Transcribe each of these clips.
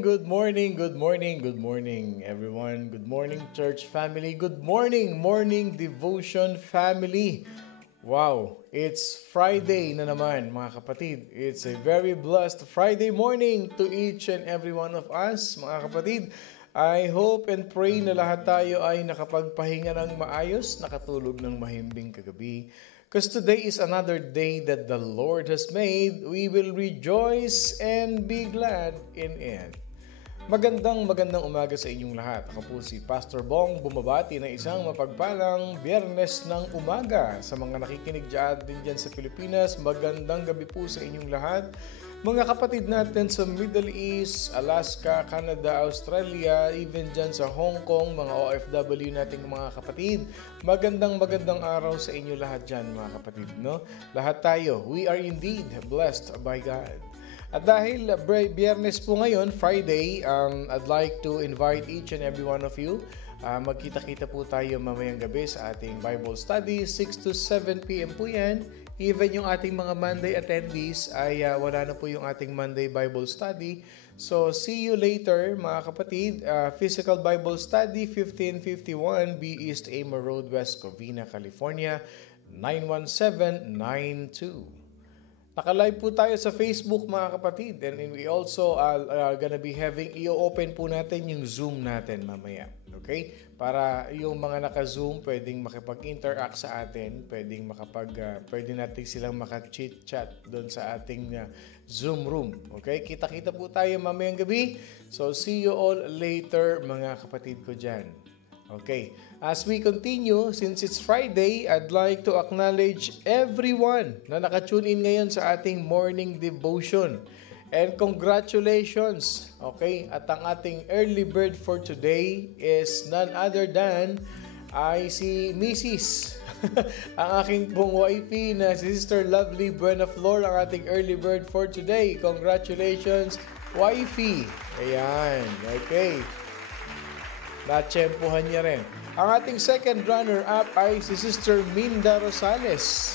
good morning, good morning, good morning, everyone. Good morning, church family. Good morning, morning devotion family. Wow, it's Friday na naman, mga kapatid. It's a very blessed Friday morning to each and every one of us, mga kapatid. I hope and pray na lahat tayo ay nakapagpahinga ng maayos, nakatulog ng mahimbing kagabi. Because today is another day that the Lord has made. We will rejoice and be glad in it. Magandang umaga sa inyong lahat. Ako po si Pastor Bong, bumabati ng isang mapagpalang Biyernes ng umaga. Sa mga nakikinig dyan sa Pilipinas, magandang gabi po sa inyong lahat. Mga kapatid natin sa Middle East, Alaska, Canada, Australia, even dyan sa Hong Kong, mga OFW nating mga kapatid. Magandang araw sa inyo lahat dyan, mga kapatid. No? Lahat tayo, we are indeed blessed by God. At dahil Biyernes po ngayon, Friday, I'd like to invite each and every one of you. Magkita-kita po tayo mamayang gabi sa ating Bible study, 6 to 7 p.m. po yan. Even yung ating mga Monday attendees ay wala na po yung ating Monday Bible study. So, see you later mga kapatid. Physical Bible Study, 1551 B East Amer Road, West Covina, California, 91792. Naka-live po tayo sa Facebook mga kapatid. And we also are gonna be having, i-open po natin yung Zoom natin mamaya. Okay? Para yung mga naka-Zoom pwedeng makipag-interact sa atin, pwede natin silang maka-chit-chat doon sa ating Zoom room. Okay? Kita-kita po tayo mamayang gabi. So see you all later mga kapatid ko dyan. Okay, as we continue, since it's Friday, I'd like to acknowledge everyone na nakatune in ngayon sa ating morning devotion. And congratulations, okay? At ang ating early bird for today is none other than ay si Mrs. ang aking pong wifey na si Sister Lovely Buenaflor, ang ating early bird for today. Congratulations, wifey. Ayan, okay. Natsyempohan niya rin. Ang ating second runner-up ay si Sister Minda Rosales.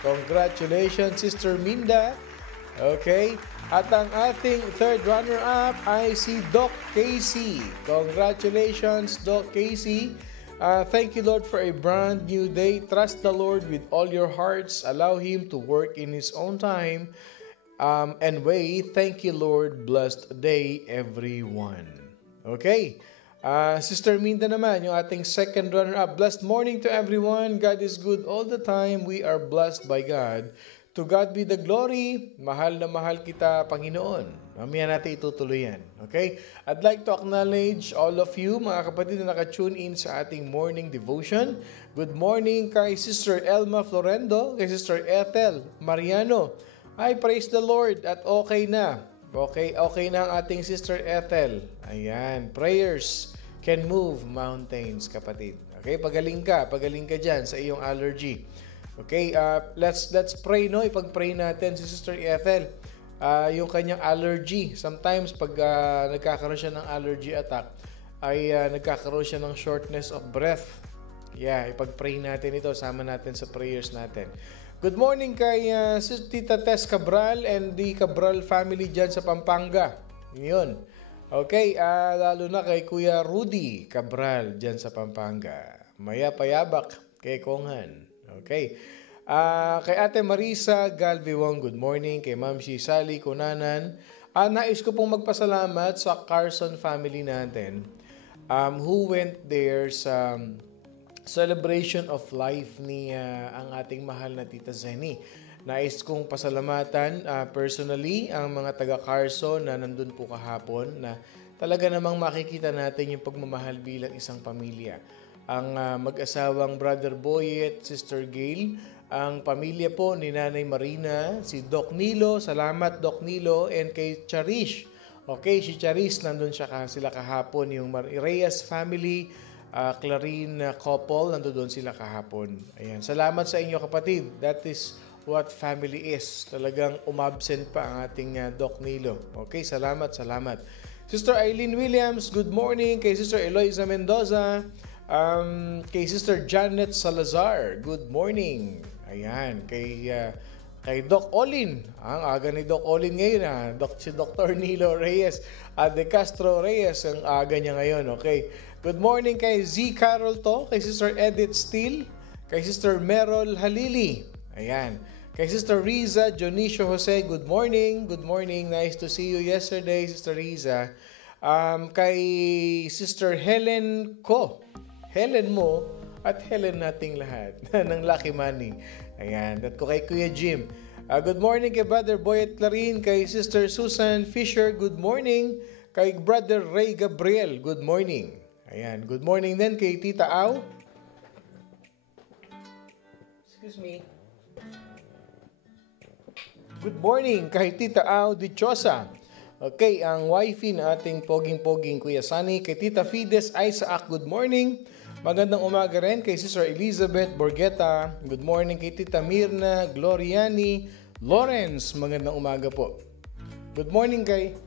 Congratulations, Sister Minda. Okay. At ang ating third runner-up ay si Doc Casey. Congratulations, Doc Casey. Thank you, Lord, for a brand new day. Trust the Lord with all your hearts. Allow Him to work in His own time and way. Thank you, Lord. Blessed day, everyone. Okay. Sister Minda naman, yung ating second runner-up. Blessed morning to everyone. God is good all the time. We are blessed by God. To God be the glory. Mahal na mahal kita, Panginoon. Mamaya natin itutuloy yan. Okay? I'd like to acknowledge all of you, mga kapatid na naka-tune in sa ating morning devotion. Good morning kay Sister Elma Florendo, kay Sister Ethel Mariano. Ay, praise the Lord at okay na. Okay na ang ating Sister Ethel. Ayan, prayers can move mountains, kapatid. Okay, pagaling ka dyan sa iyong allergy. Okay, let's pray, no? Ipag-pray natin si Sister Ethel. Yung kanyang allergy. Sometimes, pag nagkakaroon siya ng allergy attack, ay nagkakaroon siya ng shortness of breath. Yeah, ipag-pray natin ito. Sama natin sa prayers natin. Good morning kay Tita Tess Cabral and the Cabral family dyan sa Pampanga. Yun. Okay, lalo na kay Kuya Rudy Cabral dyan sa Pampanga. Maya payabak kay Konghan. Okay. Kay Ate Marisa Galviwang, good morning. Kay Ma'am Sally Kunanan. Nais ko pong magpasalamat sa Carson family natin who went there sa celebration of life ni ang ating mahal na Tita Zenny. Nais kong pasalamatan personally ang mga taga Carson na nandun po kahapon na talaga namang makikita natin yung pagmamahal bilang isang pamilya. Ang mag-asawang Brother Boyet, Sister Gail, ang pamilya po ni Nanay Marina, si Doc Nilo, salamat Doc Nilo, and kay Charish. Okay, si Charish nandun sila kahapon, yung Reyes family, Clarine couple, nandoon sila kahapon. Ayan. Salamat sa inyo kapatid. That is what family is. Talagang umabsent pa ang ating Doc Nilo. Okay, salamat. Sister Eileen Williams, good morning. Kay Sister Eloisa Mendoza, kay Sister Janet Salazar, good morning. Ayan. Kay Kay Doc Olin. Ang aga ni Doc Olin ngayon, si Dr. Nilo Reyes at De Castro Reyes. Ang aga niya ngayon. Okay. Good morning kay Z. Carol to, kay Sister Edith Steele, kay Sister Merol Halili. Ayan. Kay Sister Riza Dionisio Jose, good morning. Good morning. Nice to see you yesterday, Sister Riza. Kay Sister Helen ko. Helen mo at Helen nating lahat ng Lucky Money. Ayan. At ko kay Kuya Jim. Good morning kay Brother Boyet Clarin, kay Sister Susan Fisher, good morning. Kay Brother Ray Gabriel, good morning. Ayan. Good morning din kay Tita Au. Excuse me. Good morning kay Tita Au Dichosa. Okay, ang wifey na ating poging-poging Kuya Sunny. Kay Tita Fides Isaac, good morning. Magandang umaga rin kay Sister Elizabeth Borgeta. Good morning kay Tita Mirna Gloriani Lawrence. Magandang umaga po. Good morning kay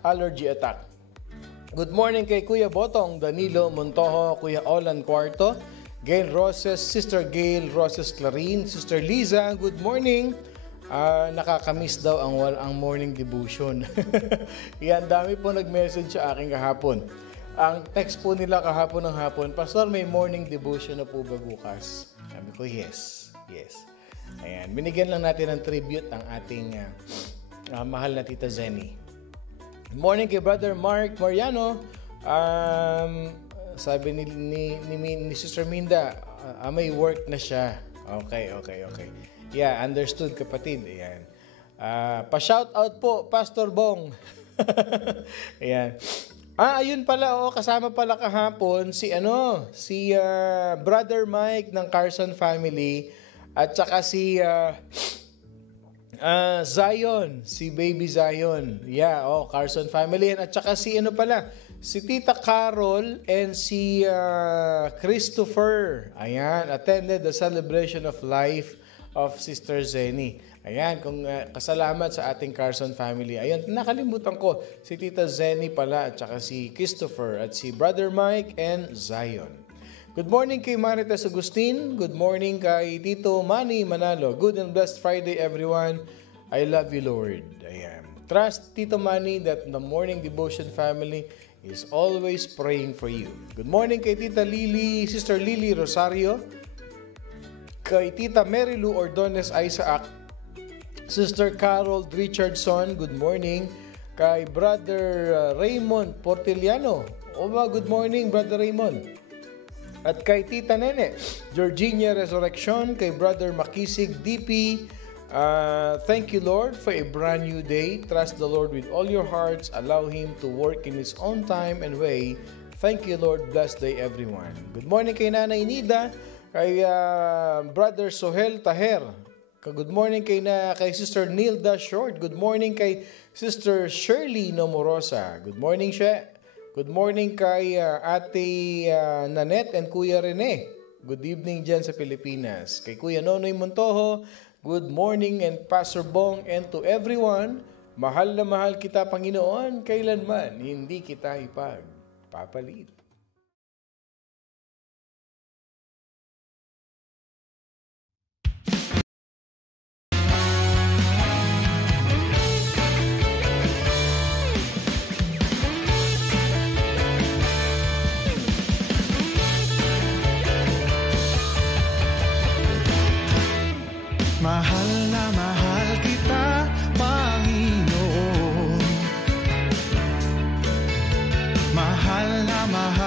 allergy attack. Good morning kay Kuya Botong Danilo Montojo, Kuya Olan Cuarto, Gail Roses, Sister Gail Roses Clarin, Sister Liza, good morning. Nakakamiss daw ang morning devotion. Yan, dami po nag-message sa akin kahapon. Ang text po nila kahapon ng hapon, Pastor, may morning devotion na po ba bukas? Sabi ko, yes. Ayan, binigyan lang natin ng tribute ang ating mahal na Tita Zenny. Good morning kay Brother Mark Mariano. Sabi ni Sister Minda, may work na siya. Okay. Yeah, understood kapatid. Ayan. Pa-shout out po, Pastor Bong. Ayan. Ayun pala, kasama pala kahapon si Brother Mike ng Carson family at saka si Zion, si Baby Zion. Yeah, Carson family at saka si si Tita Carol and si Christopher. Ayan, attended the celebration of life of Sister Zenny. Ayan, kung kasalamat sa ating Carson family. Ayan, nakalimutan ko si Tita Zenny pala at saka si Christopher at si Brother Mike and Zion. Good morning kay Marites Agustin. Good morning kay Tito Manny Manalo. Good and blessed Friday everyone. I love you Lord. Ayan. Trust Tito Manny that the morning devotion family is always praying for you. Good morning kay Tita Lily, Sister Lily Rosario. Kay Tita Mary Lou Ordones Isaac, Sister Carol Richardson, good morning. Kay Brother Raymond Portiliano, good morning Brother Raymond. At kay Tita Nene, Georgina Resurrection, kay Brother Makisig DP, thank you Lord for a brand new day. Trust the Lord with all your hearts. Allow Him to work in His own time and way. Thank you Lord. Blessed day everyone. Good morning kay Nanay Nida, kay Brother Sohel Taher. Good morning kay Sister Nilda Short. Good morning kay Sister Shirley Nomorosa. Good morning siya. Good morning kay Ate Nanette and Kuya Rene. Good evening dyan sa Pilipinas. Kay Kuya Nonoy Montojo, good morning, and Pastor Bong, and to everyone, mahal na mahal kita Panginoon, kailanman hindi kita ipagpapalit. Mahal na mahal kita, Panginoon. Mahal na mahal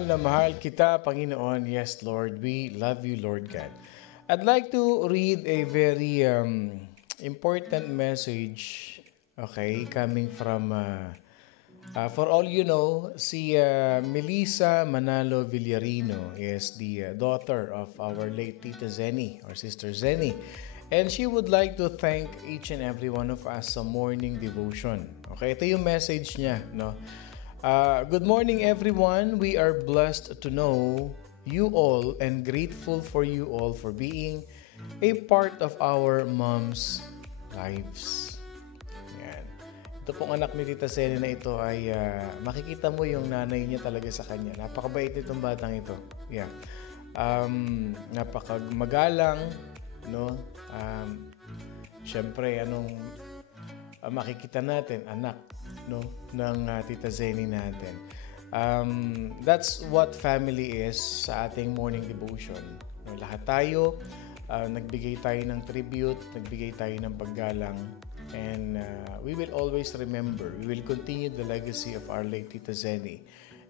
na mahal kita, Panginoon. Yes, Lord, we love you, Lord God. I'd like to read a very important message, okay, coming from, for all you know, si Melissa Manalo Villarino is the daughter of our late Tita Zenny, or Sister Zenny. And she would like to thank each and every one of us sa morning devotion. Okay, ito yung message niya, no? Good morning, everyone. We are blessed to know you all and grateful for you all for being a part of our moms' lives. Yan. Ito pong anak ni Tita Zenny na ito ay makikita mo yung nanay niya talaga sa kanya. Napakabait nitong batang ito. Yeah. Napakamagalang, no? Siyempre, makikita natin, anak, no, ng Tita Zenny natin. That's what family is sa ating morning devotion. No, lahat tayo, nagbigay tayo ng tribute, nagbigay tayo ng paggalang, and we will always remember, we will continue the legacy of our late Tita Zenny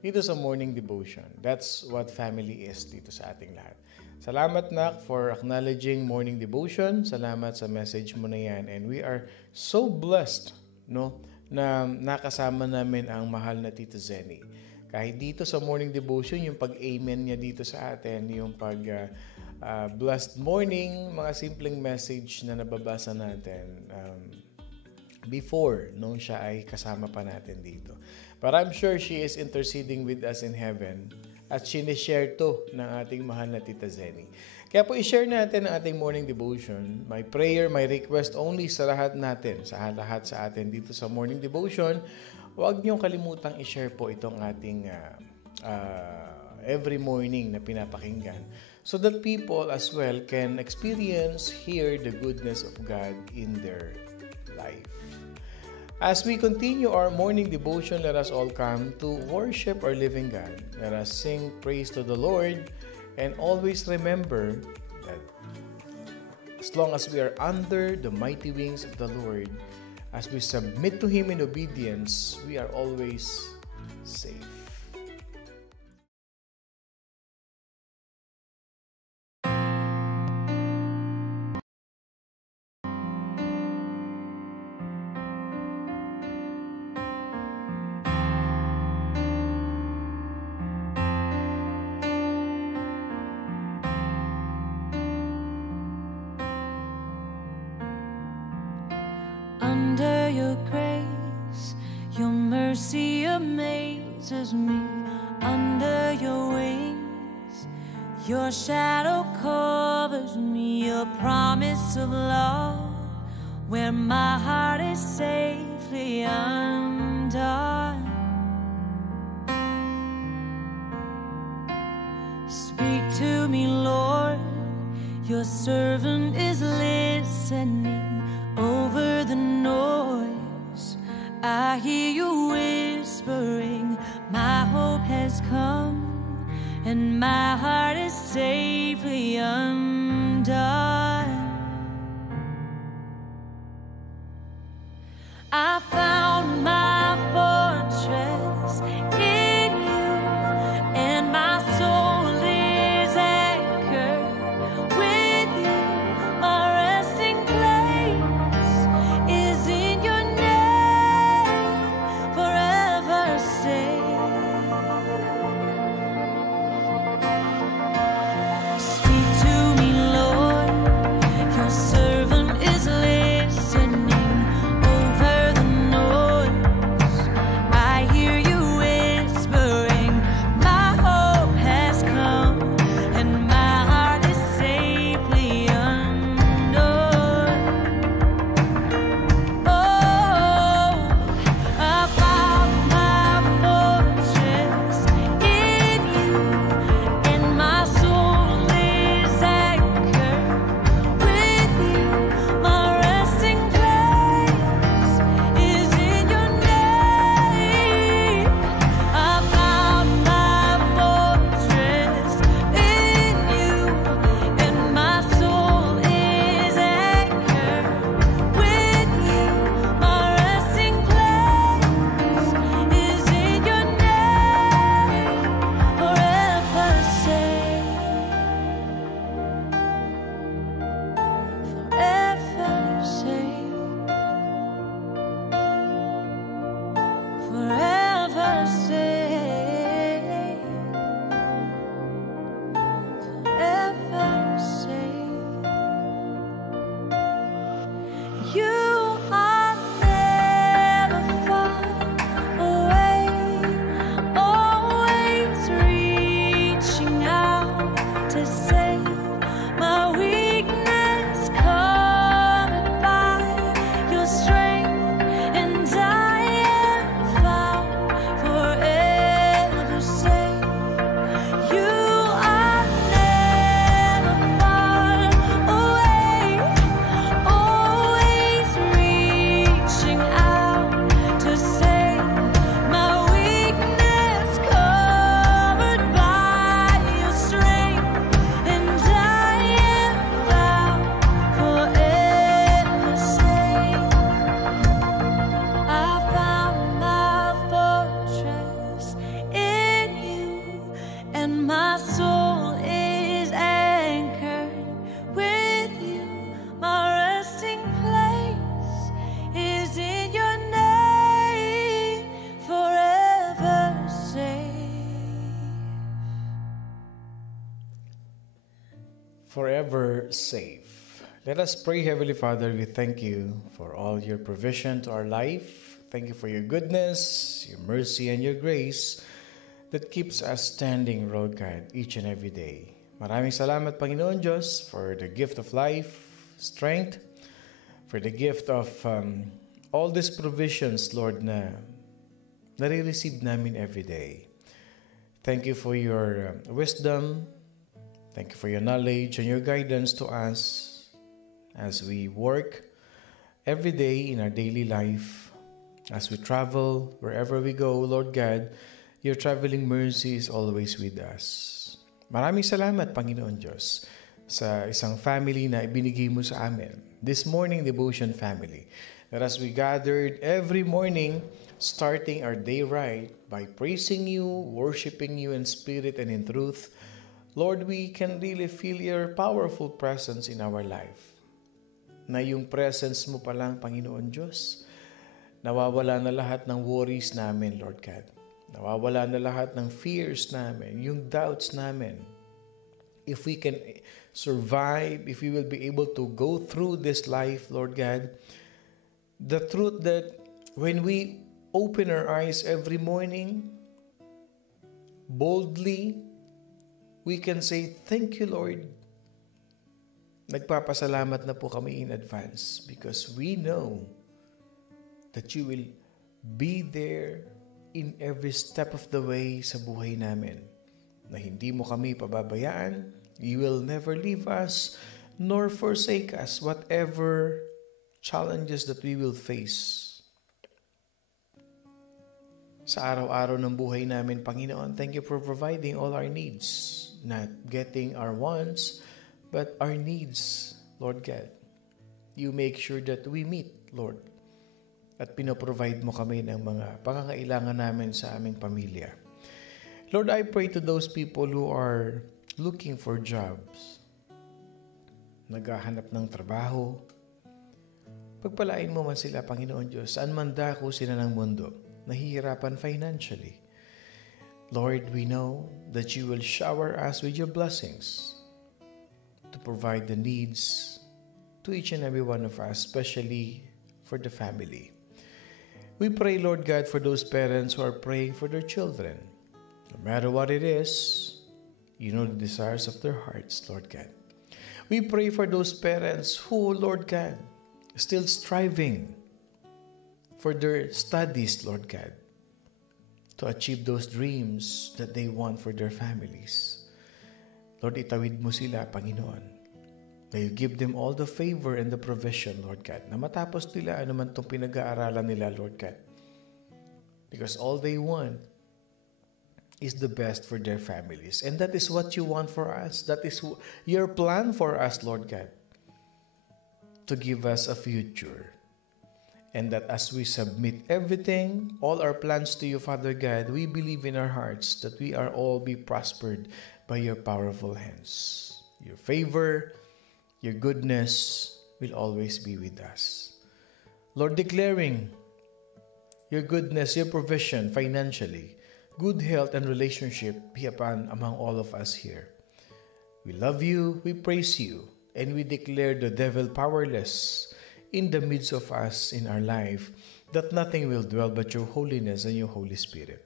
dito sa morning devotion. That's what family is dito sa ating lahat. Salamat, Nak, for acknowledging morning devotion. Salamat sa message mo na yan. And we are so blessed, no, na nakasama namin ang mahal na Tita Zenny. Kahit dito sa morning devotion, yung pag-amen niya dito sa atin, yung blessed morning, mga simpleng message na nababasa natin before nung siya ay kasama pa natin dito. But I'm sure she is interceding with us in heaven at sinishare to ng ating mahal na Tita Zenny. Kaya po i-share natin ang ating morning devotion. My prayer, my request only sa lahat natin, sa lahat sa atin dito sa morning devotion. Huwag niyong kalimutang i-share po itong ating every morning na pinapakinggan so that people as well can experience, hear the goodness of God in their life. As we continue our morning devotion, let us all come to worship our living God. Let us sing praise to the Lord and always remember that as long as we are under the mighty wings of the Lord, as we submit to Him in obedience, we are always safe. Under your grace, your mercy amazes me. Under your wings, your shadow covers me. A promise of love where my heart is safely undone. Speak to me, Lord, your servant is listening. Over the noise, I hear you whispering, my hope has come, and my heart is safely undone. I found my fortress in you, and my soul is anchored with you. My resting place is in your name, forever safe. Speak to me, Lord, forever safe. Let us pray. Heavenly Father, we thank you for all your provision to our life. Thank you for your goodness, your mercy, and your grace that keeps us standing, Lord God, each and every day. Maraming salamat, Panginoon Diyos, for the gift of life, strength, for the gift of all these provisions, Lord, na nare-receive namin every day. Thank you for your wisdom. Thank you for your knowledge and your guidance to us as we work every day in our daily life. As we travel, wherever we go, Lord God, your traveling mercy is always with us. Maraming salamat, Panginoon Diyos, sa isang family na ibinigay mo sa amin. This morning devotion family. That as we gathered every morning, starting our day right by praising you, worshiping you in spirit and in truth, Lord, we can really feel your powerful presence in our life. Na yung presence mo pa lang, Panginoon Diyos, nawawala na lahat ng worries namin, Lord God. Nawawala na lahat ng fears namin, yung doubts namin. If we can survive, if we will be able to go through this life, Lord God, the truth that when we open our eyes every morning, boldly, we can say, thank you, Lord. Nagpapasalamat na po kami in advance because we know that you will be there in every step of the way sa buhay namin. Na hindi mo kami pababayaan, you will never leave us nor forsake us whatever challenges that we will face. Sa araw-araw ng buhay namin, Panginoon, thank you for providing all our needs. Not getting our wants, but our needs, Lord God. You make sure that we meet, Lord. At pinoprovide mo kami ng mga pangangailangan namin sa aming pamilya. Lord, I pray to those people who are looking for jobs. Naghahanap ng trabaho. Pagpalain mo man sila, Panginoon Diyos, saan man dako sila ng mundo, nahihirapan financially. Lord, we know that you will shower us with your blessings to provide the needs to each and every one of us, especially for the family. We pray, Lord God, for those parents who are praying for their children. No matter what it is, you know the desires of their hearts, Lord God. We pray for those parents who, Lord God, still striving for their studies, Lord God, to achieve those dreams that they want for their families. Lord, itawid mo sila, Panginoon. May you give them all the favor and the provision, Lord God, na matapos nila ano man itong pinag-aaralan nila, Lord God. Because all they want is the best for their families. And that is what you want for us. That is your plan for us, Lord God, to give us a future. And that as we submit everything, all our plans to you, Father God, we believe in our hearts that we are all be prospered by your powerful hands. Your favor, your goodness will always be with us. Lord, declaring your goodness, your provision financially, good health and relationship be upon among all of us here. We love you, we praise you, and we declare the devil powerless in the midst of us in our life, that nothing will dwell but your holiness and your Holy Spirit.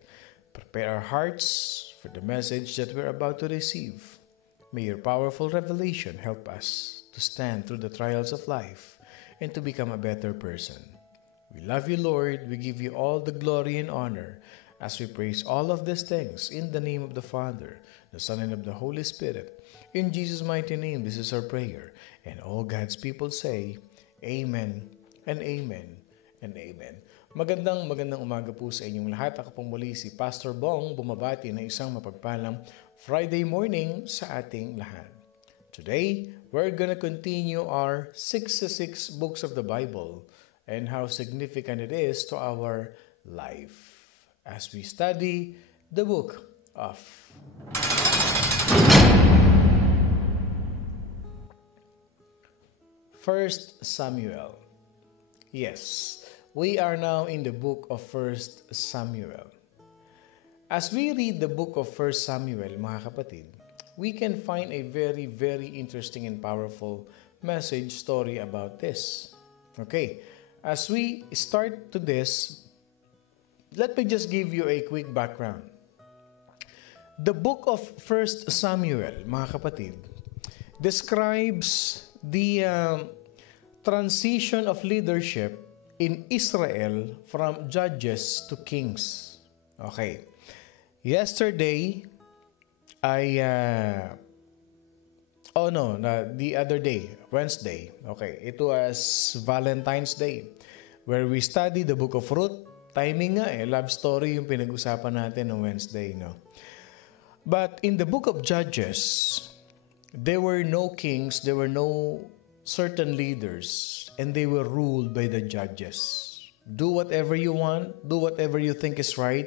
Prepare our hearts for the message that we're about to receive. May your powerful revelation help us to stand through the trials of life and to become a better person. We love you, Lord. We give you all the glory and honor as we praise all of these things in the name of the Father, the Son, and of the Holy Spirit. In Jesus' mighty name, this is our prayer. And all God's people say, Amen and Amen and Amen. Magandang umaga po sa inyong lahat. Ako pong muli si Pastor Bong, bumabati na isang mapagpalang Friday morning sa ating lahat. Today, we're gonna continue our 66 books of the Bible and how significant it is to our life as we study the book of First Samuel. Yes, we are now in the book of First Samuel. As we read the book of First Samuel, mga kapatid, we can find a very, very interesting and powerful message story about this. Okay, as we start to this, let me just give you a quick background. The book of 1 Samuel, mga kapatid, describes the transition of leadership in Israel from judges to kings. Okay. Yesterday, the other day, Wednesday, okay, it was Valentine's Day, where we studied the book of Ruth. Timing nga love story yung pinag-usapan natin on Wednesday, no? But in the book of Judges, there were no kings, there were no certain leaders, and they were ruled by the judges. Do whatever you want, do whatever you think is right.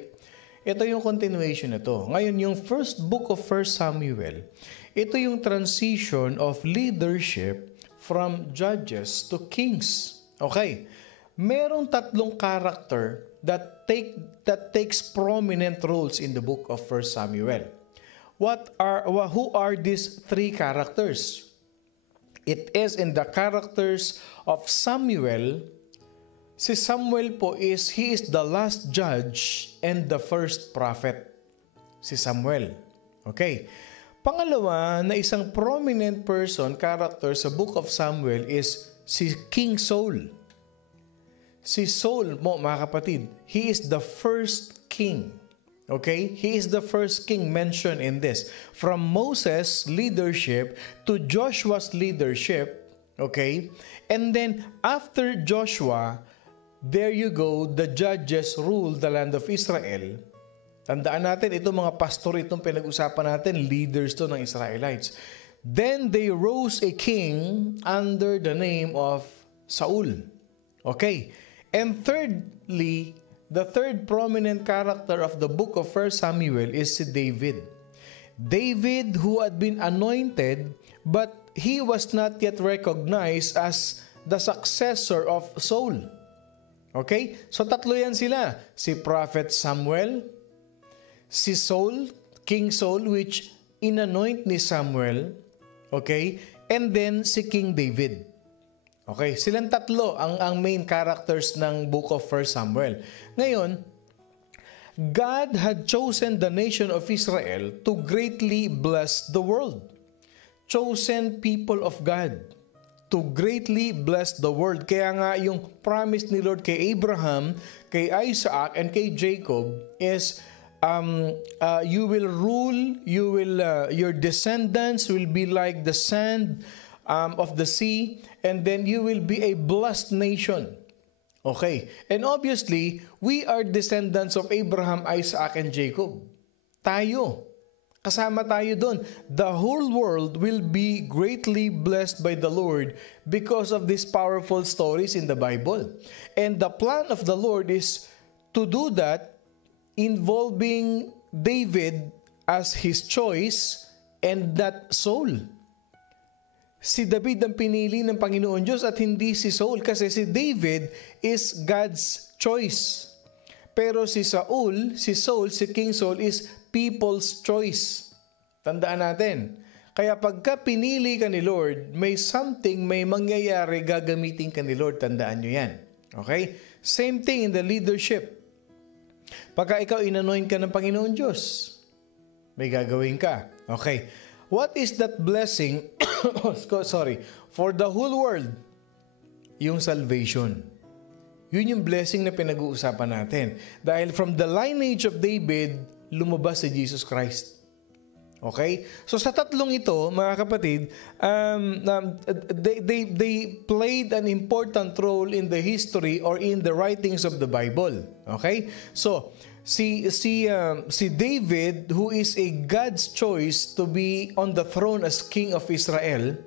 Ito yung continuation na to. Ngayon, yung first book of 1 Samuel, ito yung transition of leadership from judges to kings. Okay. Merong tatlong character that takes prominent roles in the book of 1 Samuel. Who are these three characters? It is in the characters of Samuel. Si Samuel po he is the last judge and the first prophet. Si Samuel. Okay. Pangalawa na isang prominent character sa book of Samuel is si King Saul. Si Saul mo, mga kapatid, he is the first king. Okay? He is the first king mentioned in this. From Moses' leadership to Joshua's leadership, okay? And then, after Joshua, there you go, the judges ruled the land of Israel. Tandaan natin, itong mga pastor, itong pinag-usapan natin, leaders to ng Israelites. Then they rose a king under the name of Saul. Okay? And thirdly, the third prominent character of the book of 1 Samuel is si David. David who had been anointed, but he was not yet recognized as the successor of Saul. Okay? So tatlo yan sila. Si Prophet Samuel, si Saul, King Saul, which inanoint ni Samuel, okay? And then si King David. Okay, silang tatlo ang main characters ng book of 1 Samuel. Ngayon, God had chosen the nation of Israel to greatly bless the world. Chosen people of God to greatly bless the world. Kaya nga yung promise ni Lord kay Abraham, kay Isaac, and kay Jacob is you will rule, your descendants will be like the sand of the sea, and then you will be a blessed nation. Okay. And obviously, we are descendants of Abraham, Isaac, and Jacob. Tayo. Kasama tayo doon. The whole world will be greatly blessed by the Lord because of these powerful stories in the Bible. And the plan of the Lord is to do that involving David as his choice and that Saul. Si David ang pinili ng Panginoon Diyos at hindi si Saul kasi si David is God's choice. Pero si Saul, si King Saul is people's choice. Tandaan natin. Kaya pagka pinili ka ni Lord, may mangyayari, gagamitin ka ni Lord. Tandaan nyo yan. Okay? Same thing in the leadership. Pagka ikaw inanoint ka ng Panginoon Diyos, may gagawin ka. Okay. What is that blessing? For the whole world, yung salvation. Yun yung blessing na pinag-uusapan natin. Dahil from the lineage of David, lumabas si Jesus Christ. Okay? So sa tatlong ito, mga kapatid, they played an important role in the history or in the writings of the Bible. Okay? So, si David, who is a God's choice to be on the throne as king of Israel,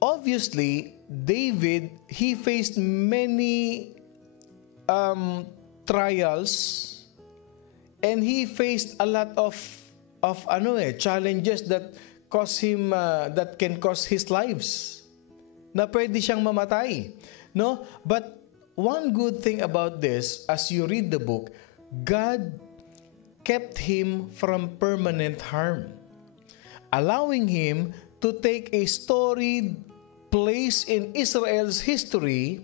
obviously, David, he faced many trials, and he faced a lot of challenges that can cost his lives. Na pwede siyang mamatay, no? But one good thing about this, as you read the book, God kept him from permanent harm. allowing him to take a storied place in Israel's history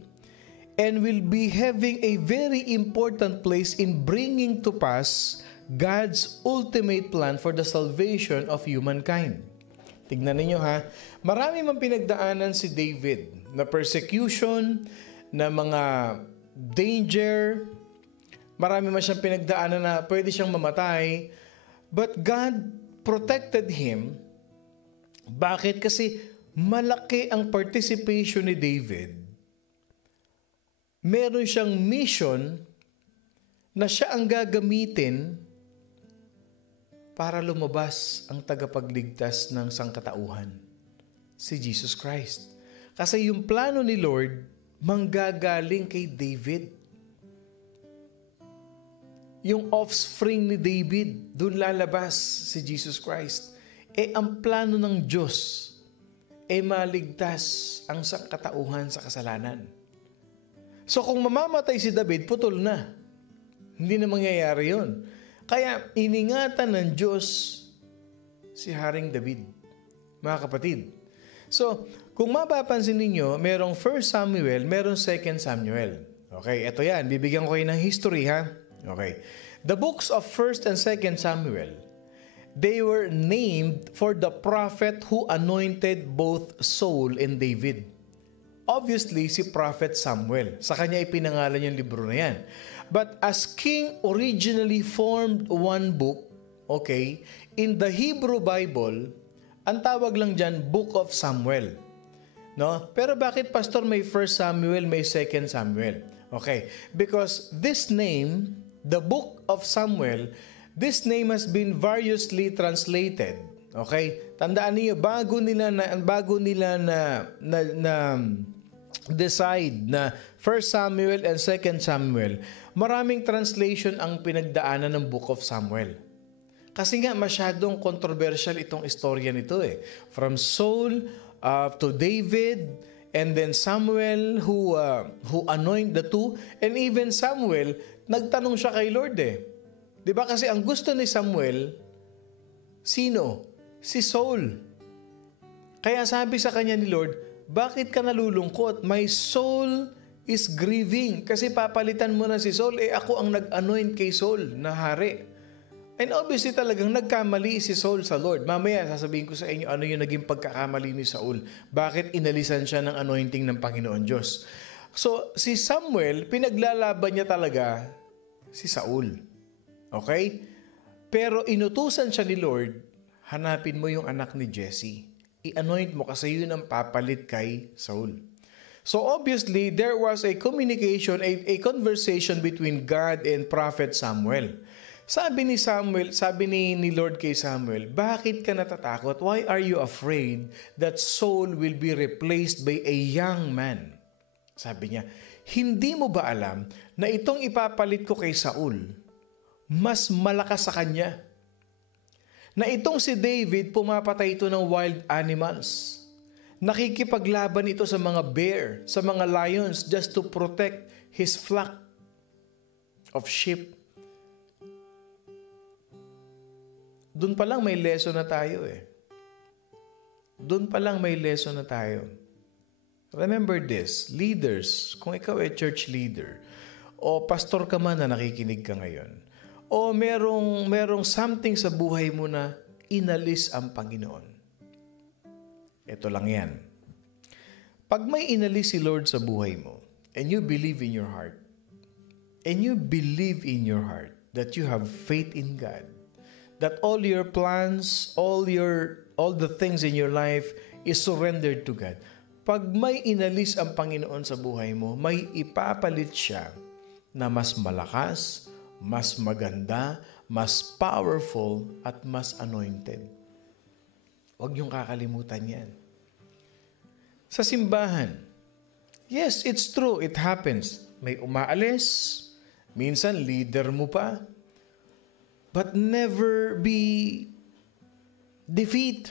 and will be having a very important place in bringing to pass God's ultimate plan for the salvation of humankind. Tignan ninyo ha, marami mang pinagdaanan si David na persecution, na mga danger, marami man siyang pinagdaanan na pwede siyang mamatay, but God protected him. Bakit? Kasi malaki ang participation ni David. Meron siyang mission na siya ang gagamitin para lumabas ang tagapagligtas ng sangkatauhan, si Jesus Christ. Kasi yung plano ni Lord, manggagaling kay David. Yung offspring ni David, doon lalabas si Jesus Christ. Ang plano ng Diyos, maligtas ang sangkatauhan sa kasalanan. So kung mamamatay si David, putol na. Hindi na mangyayari yun. Kaya iningatan ng Diyos si Haring David, mga kapatid. So, kung mapapansin ninyo, merong 1 Samuel, merong 2 Samuel. Okay, ito yan. Bibigyan ko kayo ng history, ha? Okay. The books of 1 and 2 Samuel, they were named for the prophet who anointed both Saul and David. Obviously, si Prophet Samuel. Sa kanya ipinangalan yung libro na yan. But as king originally formed one book, okay, in the Hebrew Bible, ang tawag lang dyan, Book of Samuel. No? Pero bakit, Pastor, may 1 Samuel, may 2 Samuel? Okay, because this name, the Book of Samuel, this name has been variously translated. Okay? Tandaan niyo, bago nila na decide na 1 Samuel and 2 Samuel, maraming translation ang pinagdaanan ng Book of Samuel. Kasi nga masyadong controversial itong istorya nito eh. From Saul to David, and then Samuel who anoint the two, and even Samuel, nagtanong siya kay Lord eh. 'Di ba kasi ang gusto ni Samuel, sino? Si Saul. Kaya sabi sa kanya ni Lord, bakit ka nalulungkot? My soul is grieving. Kasi papalitan mo na si Saul. Ako ang nag-anoint kay Saul na hari. And obviously talagang nagkamali si Saul sa Lord. Mamaya sasabihin ko sa inyo ano yung naging pagkakamali ni Saul. Bakit inalisan siya ng anointing ng Panginoon Diyos. So si Samuel, pinaglalaban niya talaga si Saul. Okay? Pero inutusan siya ni Lord, hanapin mo yung anak ni Jesse. I-anoint mo kasi yun ang papalit kay Saul. So obviously, there was a communication, a conversation between God and Prophet Samuel. Sabi ni Lord kay Samuel, bakit ka natatakot? Why are you afraid that Saul will be replaced by a young man? Sabi niya, hindi mo ba alam na itong ipapalit ko kay Saul, mas malakas sa kanya? Na itong si David, pumapatay ito ng wild animals. Nakikipaglaban ito sa mga bear, sa mga lions, just to protect his flock of sheep. Doon pa lang may lesson na tayo eh. Doon pa lang may lesson na tayo. Remember this, leaders, kung ikaw ay church leader, o pastor ka man na nakikinig ka ngayon, o merong something sa buhay mo na inalis ang Panginoon. Ito lang yan. Pag may inalis si Lord sa buhay mo, and you believe in your heart, that you have faith in God, that all your plans, all the things in your life is surrendered to God. Pag may inalis ang Panginoon sa buhay mo, may ipapalit siya na mas malakas, mas maganda, mas powerful, at mas anointed. Huwag niyong kakalimutan yan. Sa simbahan, yes, it's true, it happens. May umaalis, minsan leader mo pa, but never be defeat.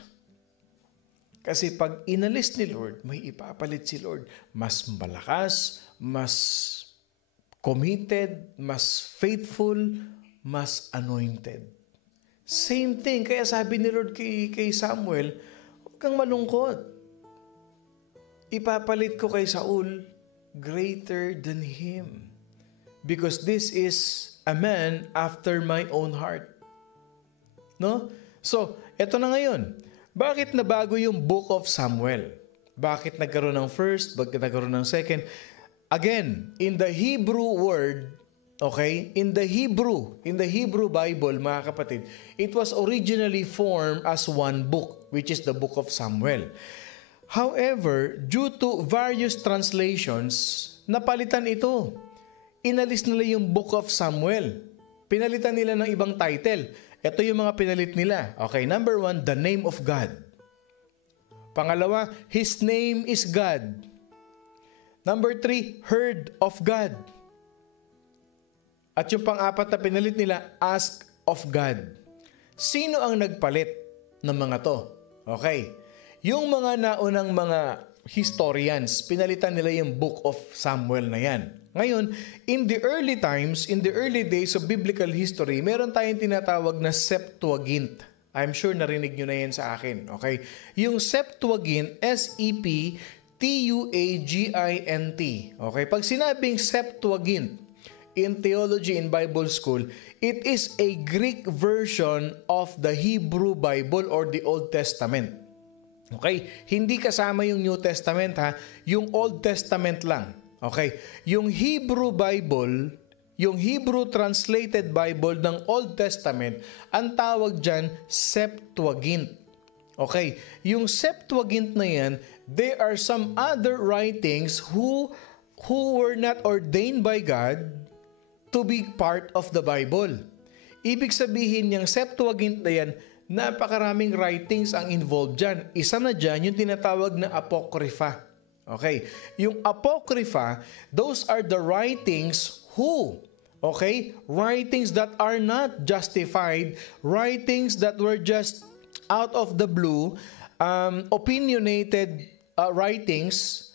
Kasi pag inalis ni Lord, may ipapalit si Lord. Mas malakas, mas committed, mas faithful, mas anointed. Same thing. Kaya sabi ni Lord kay Samuel, huwag kang malungkot. Ipapalit ko kay Saul greater than him. Because this is a man after my own heart. No? So, eto na ngayon. Bakit nabago yung Book of Samuel? Bakit nagkaroon ng first? Bakit nagkaroon ng second? Again, in the Hebrew word, okay, in the Hebrew Bible, mga kapatid, it was originally formed as one book, which is the Book of Samuel. However, due to various translations, napalitan ito. Inalis nila yung Book of Samuel. Pinalitan nila ng ibang title. Ito yung mga pinalit nila. Okay, number 1, the name of God. Pangalawa, His name is God. Number 3, heard of God. At yung pang-apat na pinalit nila, ask of God. Sino ang nagpalit ng mga to? Okay. Yung mga naunang mga historians, pinalitan nila yung Book of Samuel na yan. Ngayon, in the early times, in the early days of biblical history, meron tayong tinatawag na Septuagint. I'm sure narinig nyo na yan sa akin. Okay? Yung Septuagint, S-E-P-T-U-A-G-I-N-T. Okay? Pag sinabing Septuagint, in theology in Bible school, it is a Greek version of the Hebrew Bible or the Old Testament. Okay? Hindi kasama yung New Testament ha, yung Old Testament lang. Okay? Yung Hebrew Bible, yung Hebrew translated Bible ng Old Testament, ang tawag dyan, Septuagint. Okay? Yung Septuagint na yan, there are some other writings who were not ordained by God to be part of the Bible. Ibig sabihin yung Septuagint na yan, napakaraming writings ang involved dyan. Isa na dyan, yung tinatawag na Apocrypha. Okay? Yung Apocrypha, those are the writings who, okay? Writings that are not justified, writings that were just out of the blue, opinionated writings,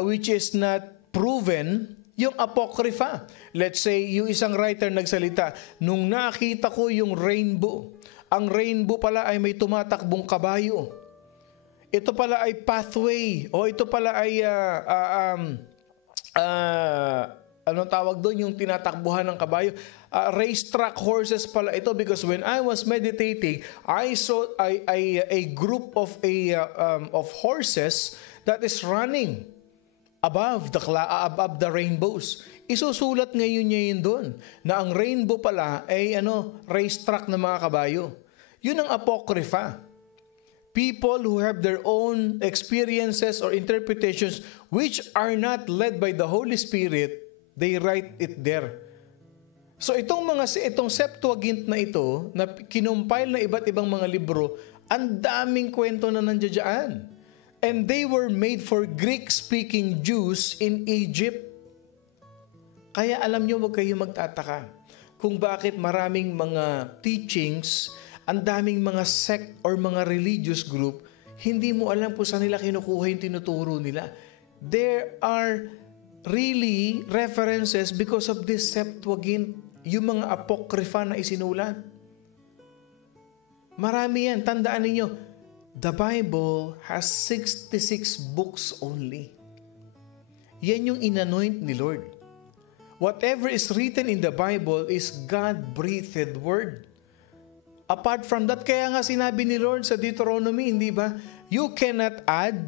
which is not proven, yung Apocrypha. Let's say, yung isang writer nagsalita, nung nakita ko yung rainbow, ang rainbow pala ay may tumatakbong kabayo. Ito pala ay pathway, o ito pala ay, anong tawag doon, yung tinatakbuhan ng kabayo? Racetrack horses pala ito, because when I was meditating, I saw a group of horses that is running above the rainbows. Isusulat ngayon niya yun doon na ang rainbow pala ay racetrack ng mga kabayo. Yun ang Apocrypha. People who have their own experiences or interpretations which are not led by the Holy Spirit, they write it there. So itong Septuagint na ito, na kinumpile na iba't ibang mga libro, ang daming kwento na nandiyan. And they were made for Greek-speaking Jews in Egypt. Kaya alam nyo, huwag kayo magtataka kung bakit maraming mga teachings, ang daming mga sect or mga religious group, hindi mo alam kung saan nila kinukuha yung tinuturo nila. There are really references because of this Septuagint, yung mga Apocrypha na isinulat. Marami yan. Tandaan ninyo, the Bible has 66 books only. Yan yung inanoint ni Lord. Whatever is written in the Bible is God-breathed word. Apart from that, kaya nga sinabi ni Lord sa Deuteronomy, hindi ba? You cannot add